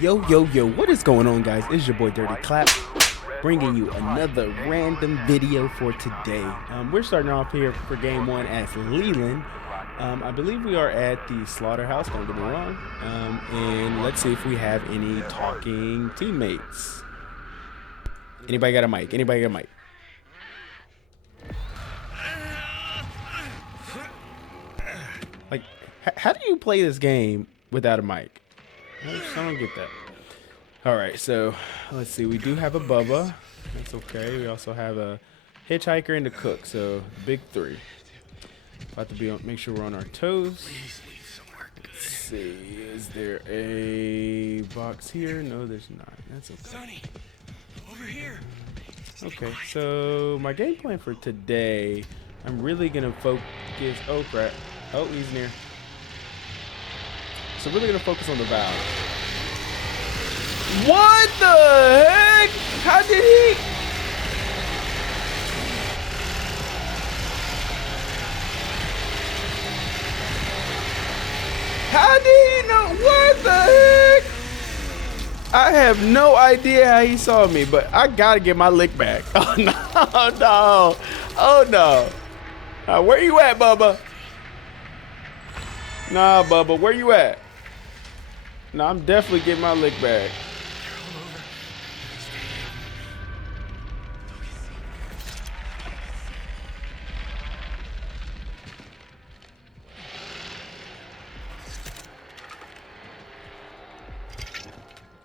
Yo, what is going on, guys? It's your boy Dirty Clap, bringing you another random video for today. We're starting off here for game one as Leland. I believe we are at the slaughterhouse, don't get me wrong. And let's see if we have any talking teammates. Anybody got a mic? Anybody got a mic? Like, how do you play this game without a mic? I don't get that. Alright, so let's see. We do have a Bubba. That's okay. We also have a hitchhiker and a cook. So big three. About to be on, make sure we're on our toes. Let's see. Is there a box here? No, there's not. That's okay. Sonny, over here. Okay, so my game plan for today, I'm really gonna focus. Oh crap! Oh, he's near. So really gonna focus on the valve. What the heck? How did he? How did he know? What the heck? I have no idea how he saw me, but I gotta get my lick back. Oh no, oh no. Where you at, Bubba? Nah, Bubba, where you at? No, I'm definitely getting my lick back.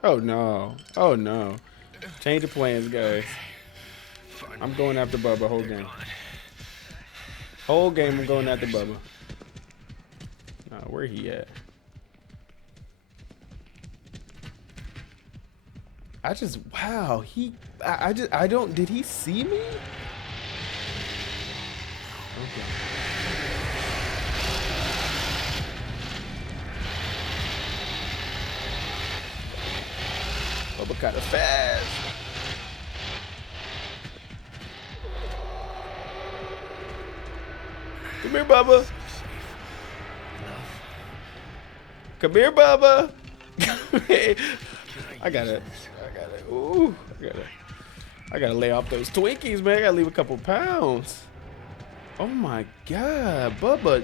Oh no. Oh no. Change the plans, guys. I'm going after Bubba whole game. Whole game I'm going after Bubba. Nah, where he at? Wow, I don't, did he see me? Okay. Bubba kinda fast. Come here, Bubba. Come here, Bubba. I gotta, ooh, I gotta lay off those Twinkies, man. I gotta leave a couple pounds. Oh my God, Bubba.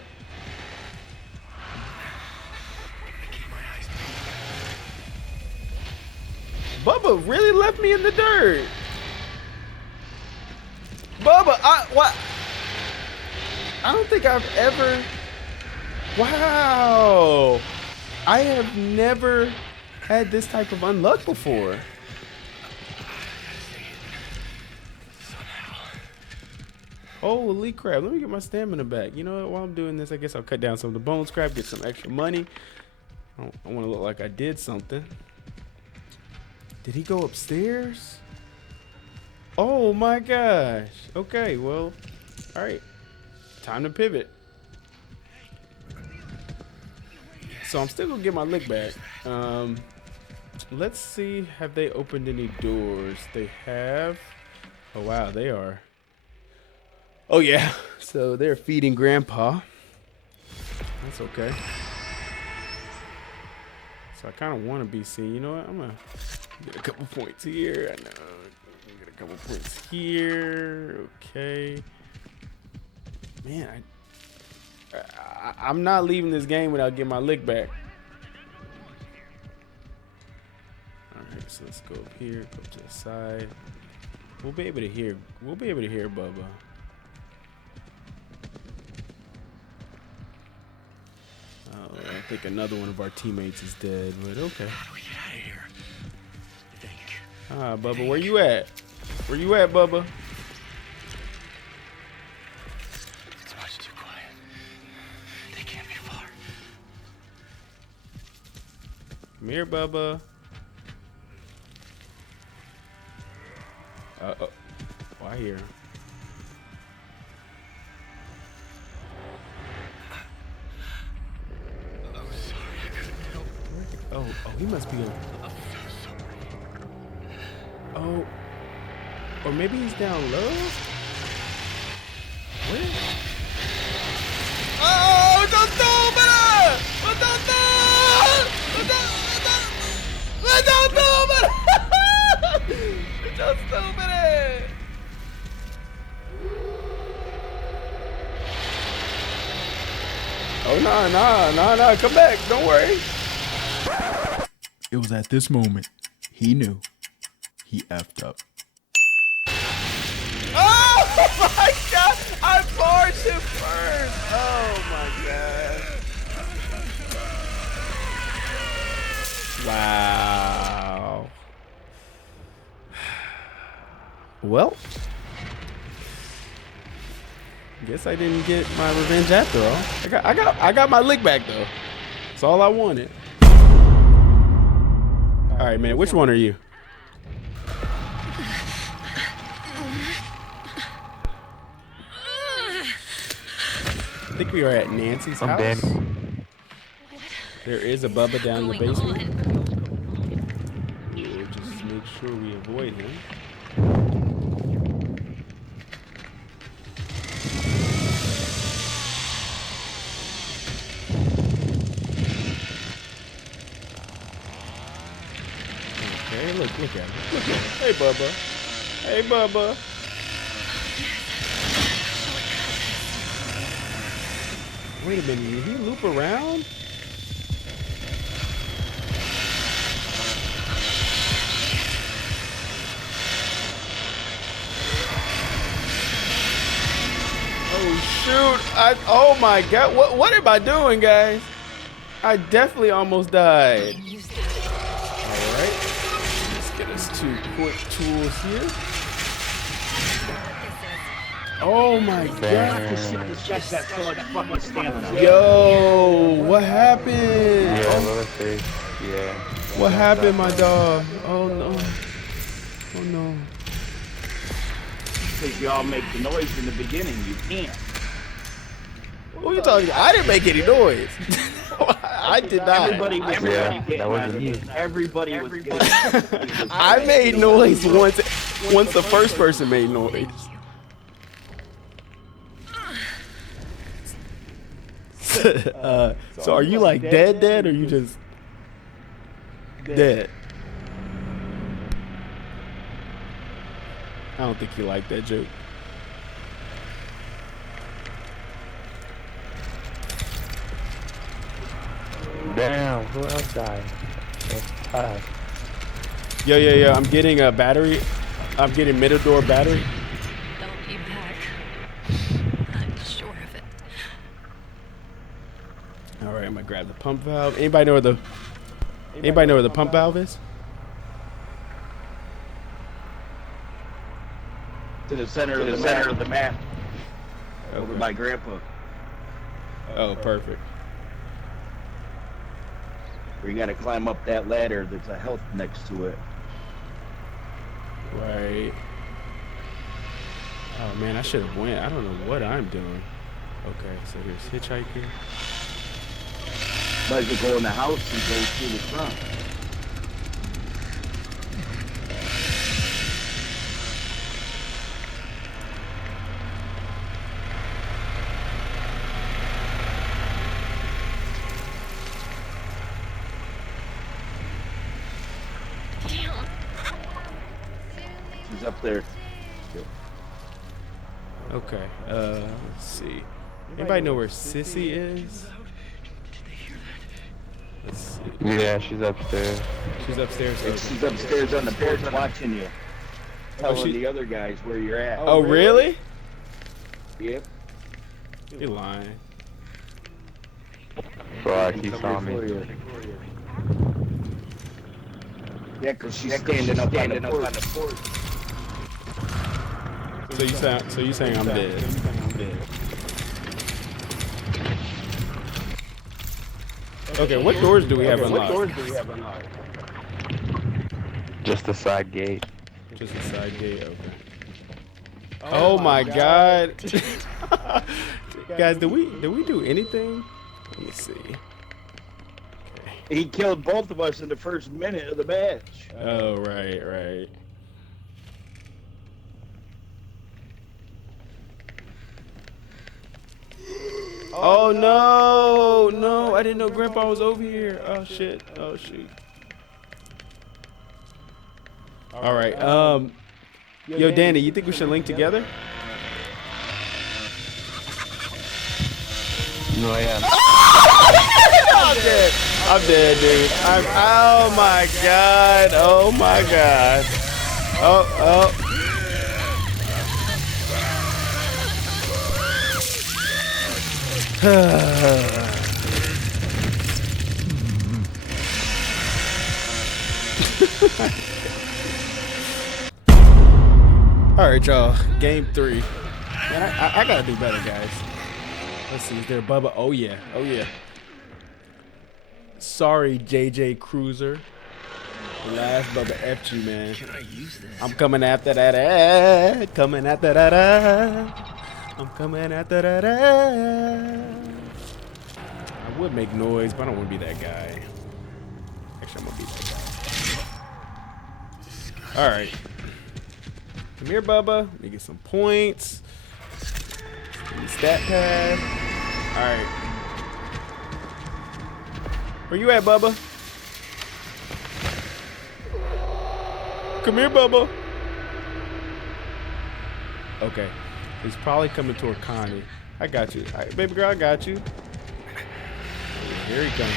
Bubba really left me in the dirt. Bubba, what? I don't think I've ever, wow. I have never had this type of unluck before. Holy crap, let me get my stamina back. You know what, while I'm doing this, I guess I'll cut down some of the bone scrap, get some extra money. I want to look like I did something. Did he go upstairs? Oh my gosh. Okay, well, all right. Time to pivot. So I'm still gonna get my lick back. Let's see, have they opened any doors? They have. Oh wow, they are. Oh yeah, so they're feeding Grandpa. That's okay. So I kind of want to be seen. You know what? I'm gonna get a couple points here. I know. Get a couple points here. Okay. Man, I'm not leaving this game without getting my lick back. All right, so let's go up here, go to the side. We'll be able to hear. We'll be able to hear Bubba. Oh, I think another one of our teammates is dead, but okay. How do we get out of here? Ah, Bubba, where you at? Where you at, Bubba? It's much too quiet. They can't be far. Come here, Bubba. Oh, I hear him. I'm sorry, I couldn't help. Oh, he must be on. I'm so sorry. Oh, or maybe he's down low. Where? Oh, don't do it! Don't do it! Nah. Come back. Don't worry. It was at this moment he knew he effed up. Oh my god! I barged him first! Oh my god. Wow. Well, guess I didn't get my revenge after all. I got my lick back though. That's all I wanted. All right, man. Which one are you? I think we are at Nancy's house. Danny. There is a Bubba down in the basement. We'll just make sure we avoid him. Okay, look at him. Look at him. Hey, Bubba. Hey, Bubba. Wait a minute, did he loop around? Oh shoot! Oh my god! What am I doing, guys? I definitely almost died. All right, let's get us 2 quick tools here. Oh my god! Yo, what happened? Yeah. What happened, my dog? Oh no! Oh no! Because y'all make the noise in the beginning, you can't. What are you talking about? I didn't make any noise. I did not. Everybody was that wasn't you. Everybody was getting I made noise once the first person made noise. So are you like dead, or you just dead? I don't think you like that joke. Damn, who else died? Yo, I'm getting a battery. I'm getting middle door battery. They'll be back. I'm sure of it. All right, I'm gonna grab the pump valve. Anybody know where the pump valve is? to the center of the map. Over by Grandpa. Oh, perfect. Where you gotta climb up that ladder, there's a health next to it. Right. Oh man, I should have went. I don't know what I'm doing. Okay, so here's hitchhiker. Might as well go in the house and go through the front. She's up there. Okay. Let's see. Anybody know where Sissy is? Let's see. Yeah, she's upstairs. She's upstairs. And she's upstairs on the porch watching you. Telling she- the other guys where you're at. Oh, really? Yep. You're lying. Bro, he saw me. Yeah, because she's standing up on the porch. So you saying I'm dead? Okay, what doors do we have unlocked? Just the side gate. Just the side gate. Okay. Oh my God. Guys, did we do anything? Let me see. He killed both of us in the first minute of the match. Oh, right. Oh no, I didn't know Grandpa was over here. Oh shit. Oh shoot. All right. Yo, Danny, you think we should link together? No, yeah. I'm dead. I'm dead, dude. Oh my god. Oh my god. Oh. All right, y'all. Game 3. Man, I gotta do better, guys. Let's see. Is there a Bubba? Oh yeah. Oh yeah. Sorry, JJ Cruiser. The last Bubba F'd you, man. Can I use this? I'm coming after that ass. Coming after that ass. I'm coming after that ass. I would make noise, but I don't want to be that guy. Actually, I'm gonna be that guy. All right. Come here, Bubba. Let me get some points. Give me stat pad. All right. Where you at, Bubba? Come here, Bubba. Okay. He's probably coming toward Connie. I got you. All right, baby girl, I got you. Here he comes.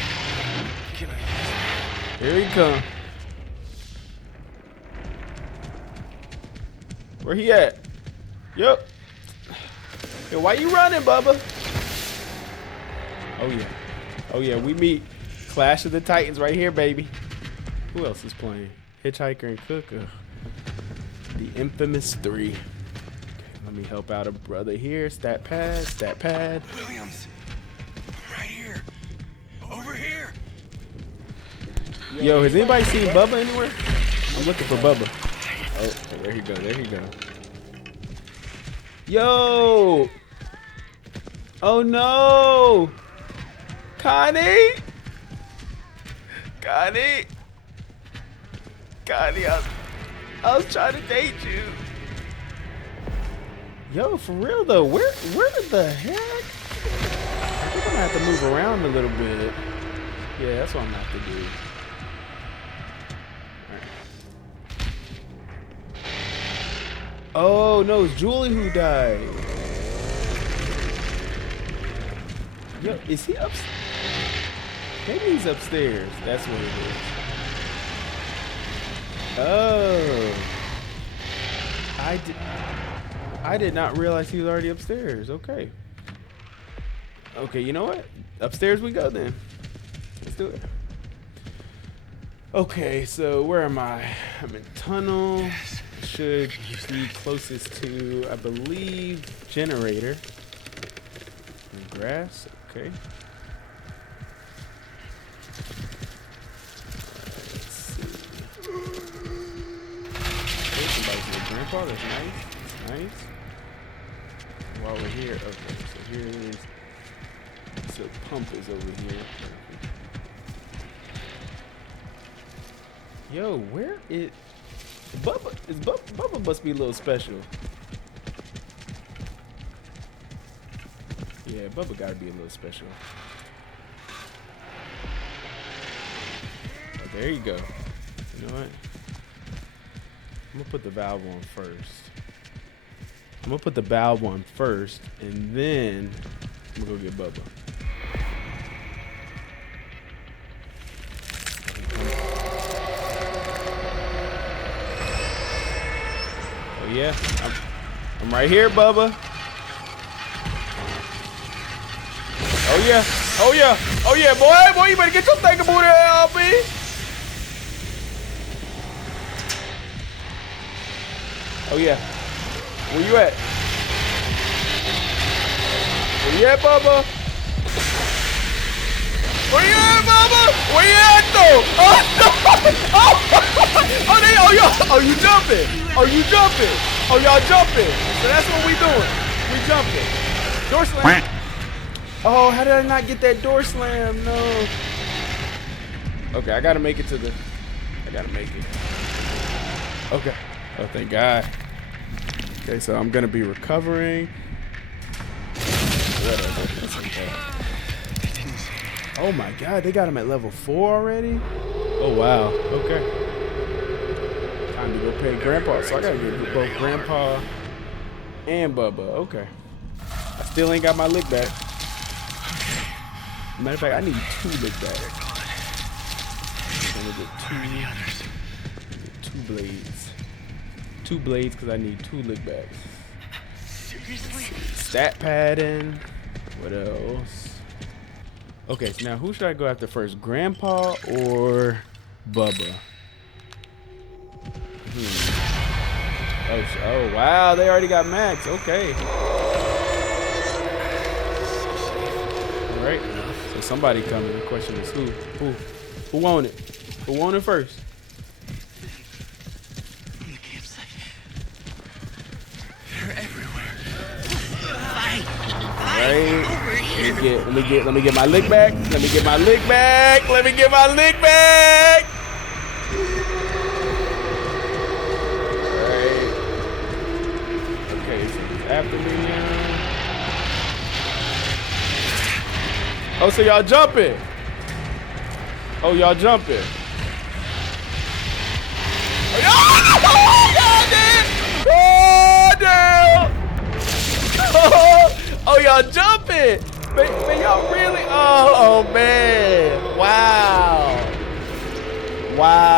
Can I Here he comes. Where he at? Yup. Yo, why you running, Bubba? Oh yeah. Oh yeah, we meet Clash of the Titans right here, baby. Who else is playing? Hitchhiker and Cook. The infamous 3. Okay, let me help out a brother here. Stat pad, stat pad. Williams, right here. Over here. Yo, has anybody seen Bubba anywhere? I'm looking for Bubba. Oh, there he go. There he go. Yo! Oh no! Connie! Connie! Connie, I was trying to date you. Yo, for real though, where the heck? I think I'm gonna have to move around a little bit. Yeah, that's what I'm gonna have to do. Oh no, it's Julie who died. Yo, is he upstairs? Maybe he's upstairs. That's what it is. Oh. I did not realize he was already upstairs. Okay. Okay, you know what? Upstairs we go then. Let's do it. Okay, so where am I? I'm in tunnel. Should be closest to, I believe, generator. And grass. Okay. Let's see. Okay, somebody's with grandpa. That's nice. That's nice. While we're here, okay. So here it is. So pump is over here. Yo, where is Bubba? Bubba must be a little special. Yeah, Bubba gotta be a little special. Oh, there you go. You know what? I'm gonna put the valve on first. I'm gonna put the valve on first, and then I'm gonna go get Bubba. Oh yeah, I'm right here, Bubba. Oh yeah, oh yeah, oh yeah, boy, you better get your thinking booty out, me. Oh yeah, where you at? Where you at, Bubba? Where you at, Bubba? Where you at, though? Oh no! Oh, you jumping? Oh, you jumping? Oh, y'all jumping? So that's what we doing. We jumping. Door slam. Oh, how did I not get that door slam? No. Okay, I gotta make it to the. I gotta make it. Okay. Oh, thank God. Okay, so I'm gonna be recovering. That's okay. Oh my God, they got him at level 4 already? Oh wow, okay. Time to go pay Grandpa, so I gotta get both Grandpa and Bubba, okay. I still ain't got my lick back. Matter of fact, I need 2 lick bags. I'm gonna get 2 blades. 2 blades because I need 2 lick bags. Seriously? Stat padding. What else? Okay, so now who should I go after first? Grandpa or Bubba? Oh, wow, they already got Max. Okay. All right. So somebody coming. The question is who? Who won it? Who won it first? In the campsite. They're everywhere. Fight! Right. Let me get my lick back. Let me get my lick back. Let me get my lick back. Right. Okay, so he's after me now. Oh, so y'all jumping. Oh, y'all jumping. Oh, y'all did. Oh, y'all jumping. Man, y'all really? Oh, man. Wow. Wow.